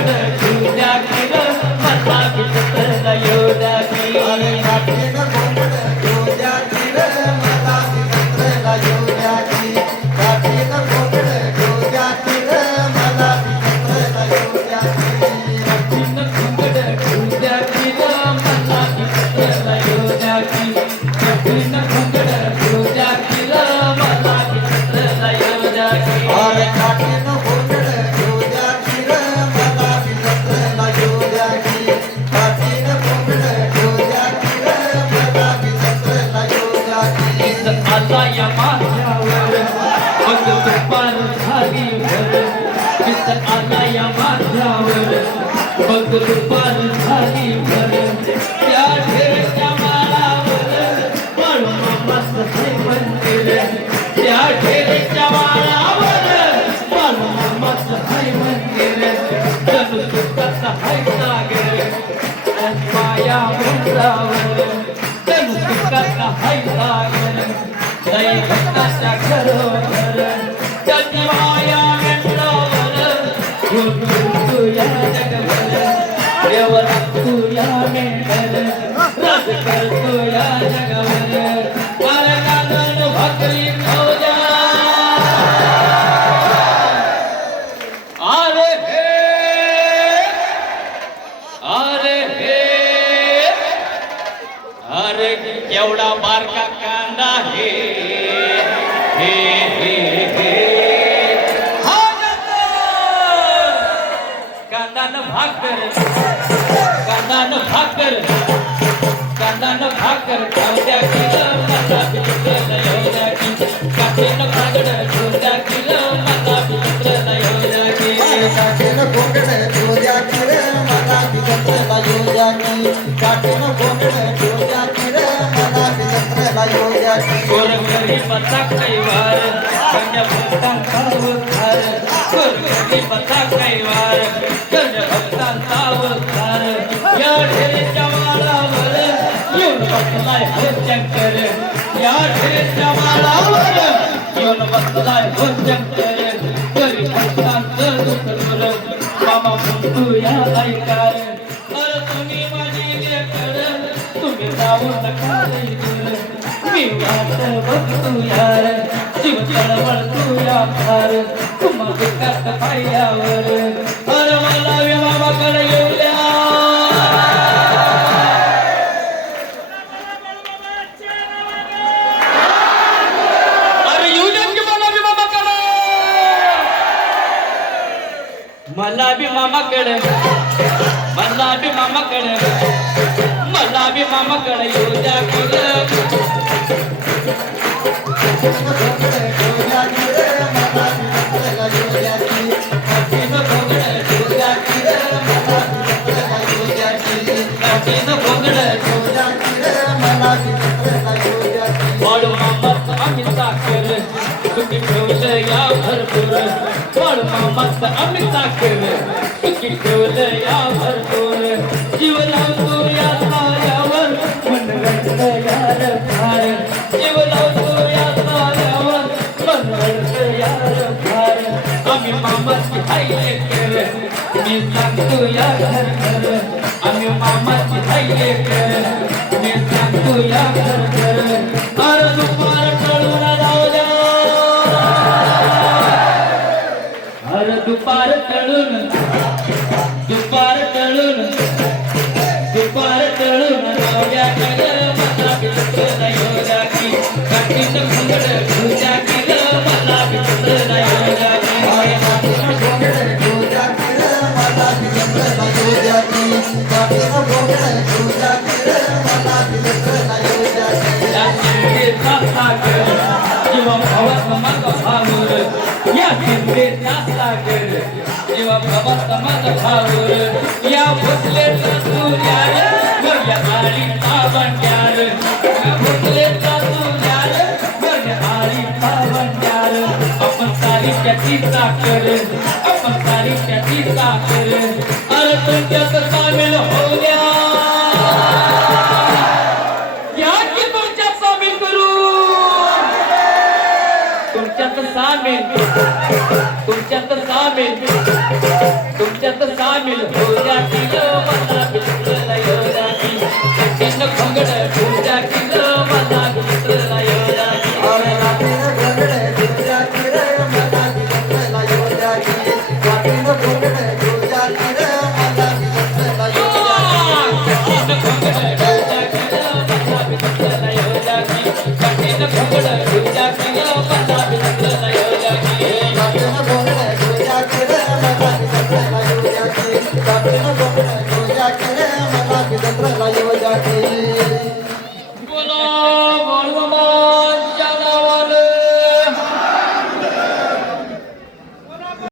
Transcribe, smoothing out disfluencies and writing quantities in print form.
घोंगड तुझ्या किर मला विचित्र येऊ द्या की काठीन घोंगड तुझ्या किर मला विचित्र येऊ द्या की काठीन घोंगड तुझ्या किर मला विचित्र येऊ द्या की काठीन घोंगड तुझ्या किर मला विचित्र येऊ द्या की काठीन घोंगड तुझ्या किर मला विचित्र येऊ द्या की अरे काठीन घोंगड तुझ्या किर मला विचित्र येऊ द्या की काठीन घोंगड तुझ्या किर मला विचित्र येऊ द्या की आता या माझ्यावर मग दुपार झाली भर आता या माझ्यावर मग दुपार झाली भर त्या ढेरच्या माळावर पळून मस्त हे मंदिर त्या ढेरच्या माळावर पळून मस्त हे मंदिर जणू सुखाचा है सागर माया वृंदावर जणू सुखाचा है सागर दैवताच्या घरोघर त्याची माया मेंढरावर तुया जगभर देवरा तुया मेंढर रस कर तुया जगभर कांदन भाकरी खाऊ द्या अरे हे अरे केवढा बारका कांदा हे कांदानं भाकर कांदानं भाकर कांदानं भाकर खाऊद्या किलं मला विचित्र येऊ द्या की काठीनं घोंगड ठेवूद्या किलं मला विचित्र येऊ द्या की काठीन घोंगड तुझ्या किर मला विचित्र येऊ द्या की काठीन घोंगड तुझ्या किर मला विचित्र येऊ द्या की गोरगरिबाचा कैवार गंज भक्तांचा उद्धार गोरगरिबाचा कैवार गंज भक्तांचा उद्धार या ढेरेच्या माळावर येऊन बसलाय हो शंकर या ढेरेच्या माळावर येऊन बसलाय हो शंकर गरीब भक्तांचं दुःख दूर मामा तू या ऐकार अरे तुम्ही माझी लेकर तुम्ही जाऊ नका लई दूर मी वाट बघतो यार जीव चळवळ तू या फार तुम्हा विकास पायावर अरे मला मामाकडे येऊ द्या अरे येऊ द्या की मला मामाकडे मला बी मामाकडे मला बी मामाकडे मला बी मामाकडे येऊ द्या की वाळू मामात आम्ही साखर तुकी ठेवलं या भरपूर वाळू मामात आम्ही साखर तुकी ठेवलं या भरपूर जीव लावतो या साऱ्यावर मन रडतं यार फार जीव लावतो या साऱ्यावर मन रडतं यार फार आम्ही मामाची आई कर मी सांगतो या घर घर आम्ही मामाची आई कर मी सांगतो या घर घर अरे दुपार टळून जाऊ द्या अरे दुपार टळून जाऊ द्या मला विचित्र येऊ द्या की काठीन घोंगड तुझ्या किर मला विचित्र येऊ द्या जीवा भावात माझा भाऊर या सिंधेचा सागर जीवा भावात माझा भाऊर या भुसलेचा सूर्यार गर्या आळी पावंड्यार या भुसलेचा सूर्यार गर्या आळी पावंड्यार आपण सारी त्याची साखर आपण सारी त्याची साखर अरे तुमच्यात सामील होऊ द्या तुमच्यात सामील सामील हो द्या की ग, मला बी जत्राला येऊ द्या की. कटीनं घोंगडं घेऊ द्या